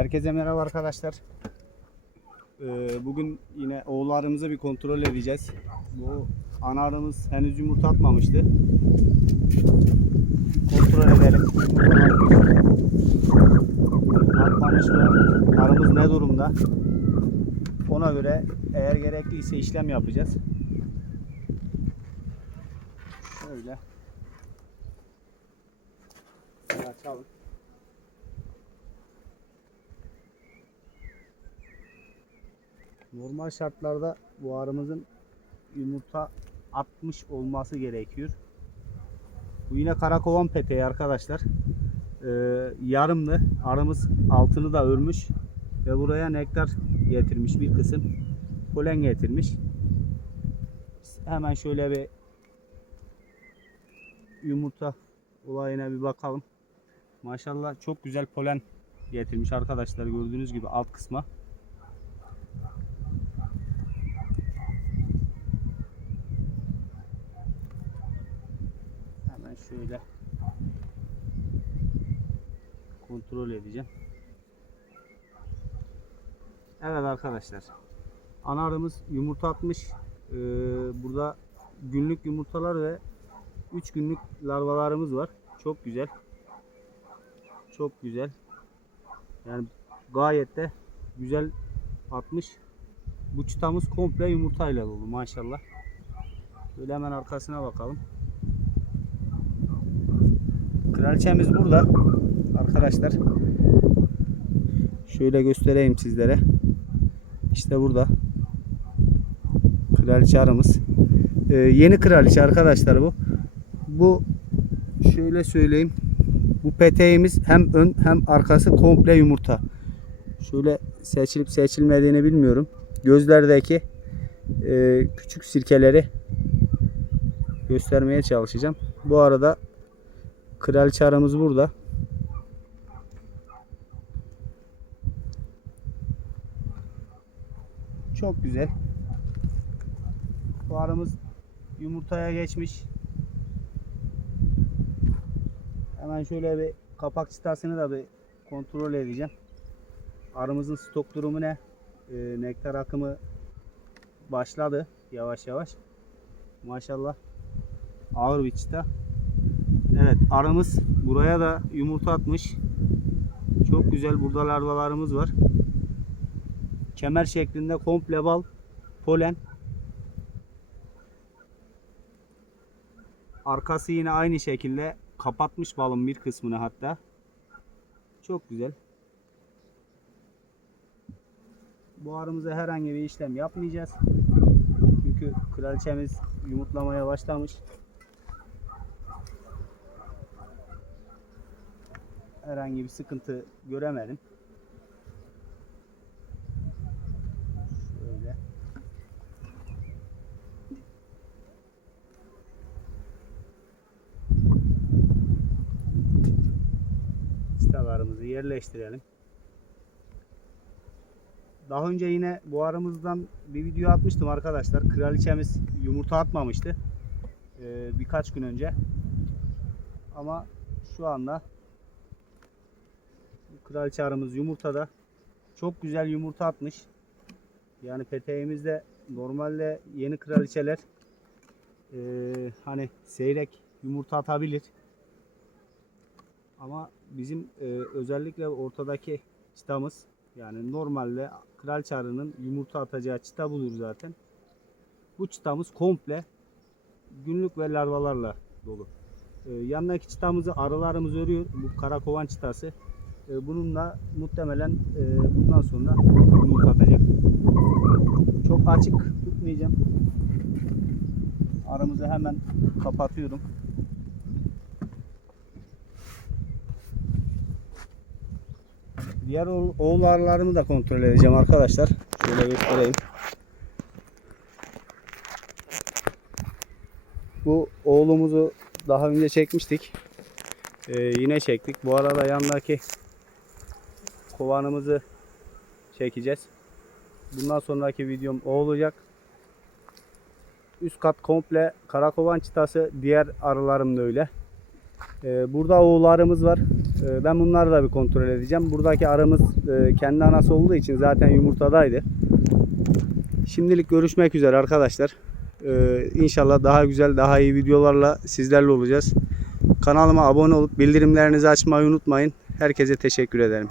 Herkese merhaba arkadaşlar. Ee, bugün yine oğullarımızı bir kontrol edeceğiz. Bu ana arımız henüz yumurta atmamıştı. Kontrol edelim. Atmamış mı? Arımız ne durumda? Ona göre eğer gerekliyse işlem yapacağız. Şöyle açalım. Normal şartlarda bu arımızın yumurta atmış olması gerekiyor. Bu yine karakovan peteği arkadaşlar. Ee, yarımlı. Arımız altını da örmüş. Ve buraya nektar getirmiş bir kısım. Polen getirmiş. Hemen şöyle bir yumurta olayına bir bakalım. Maşallah çok güzel polen getirmiş arkadaşlar gördüğünüz gibi alt kısma. Hemen şöyle kontrol edeceğim. Evet arkadaşlar. Ana arımız yumurta atmış. Ee, burada günlük yumurtalar ve 3 günlük larvalarımız var. Çok güzel. Çok güzel. Yani gayet de güzel atmış. Bu çıtamız komple yumurtayla dolu maşallah. Böyle hemen arkasına bakalım. Kraliçemiz burada. Arkadaşlar. Şöyle göstereyim sizlere. İşte burada. Kraliçe arımız. Ee, yeni kraliçe arkadaşlar bu. Bu şöyle söyleyeyim. Bu peteğimiz hem ön hem arkası komple yumurta. Şöyle seçilip seçilmediğini bilmiyorum. Gözlerdeki e, küçük sirkeleri göstermeye çalışacağım. Bu arada kraliçe aramız burada. Çok güzel. Bu yumurtaya geçmiş. Hemen şöyle bir kapak çıtasını da bir kontrol edeceğim. Arımızın stok durumu ne? Ee, nektar akımı başladı yavaş yavaş. Maşallah ağır bir çıta. Evet arımız buraya da yumurta atmış. Çok güzel burada larvalarımız var. Kemer şeklinde komple bal, polen. Arkası yine aynı şekilde kapatmış balın bir kısmını hatta. Çok güzel. Bu arımıza herhangi bir işlem yapmayacağız. Çünkü kraliçemiz yumurtlamaya başlamış. Herhangi bir sıkıntı göremedim. Şöyle. Çıtalarımızı yerleştirelim. Daha önce yine bu aramızdan bir video atmıştım arkadaşlar. Kraliçemiz yumurta atmamıştı. Birkaç gün önce. Ama şu anda kraliçe arımız yumurtada. Çok güzel yumurta atmış. Yani peteğimizde normalde yeni kraliçeler eee, hani seyrek yumurta atabilir. Ama bizim eee, özellikle ortadaki çıtamız yani normalde kraliçe arının yumurta atacağı çıta budur zaten. Bu çıtamız komple günlük ve larvalarla dolu. Eee, yanındaki çıtamızı arılarımız örüyor. Bu karakovan çıtası. Eee, bununla muhtemelen eee, bundan sonra yumurta atacak. Çok açık tutmayacağım. Aramızı hemen kapatıyorum. Diğer arılarımı da kontrol edeceğim arkadaşlar. Şöyle göstereyim. Bu oğlumuzu daha önce çekmiştik. Ee, yine çektik. Bu arada yandaki kovanımızı çekeceğiz. Bundan sonraki videom o olacak. Üst kat komple karakovan çıtası. Diğer arılarım da öyle. Ee, burada oğullarımız var. Ee, Ben bunları da bir kontrol edeceğim. Buradaki arımız e, kendi anası olduğu için zaten yumurtadaydı. Şimdilik görüşmek üzere arkadaşlar. Ee, İnşallah daha güzel, daha iyi videolarla sizlerle olacağız. Kanalıma abone olup bildirimlerinizi açmayı unutmayın. Herkese teşekkür ederim.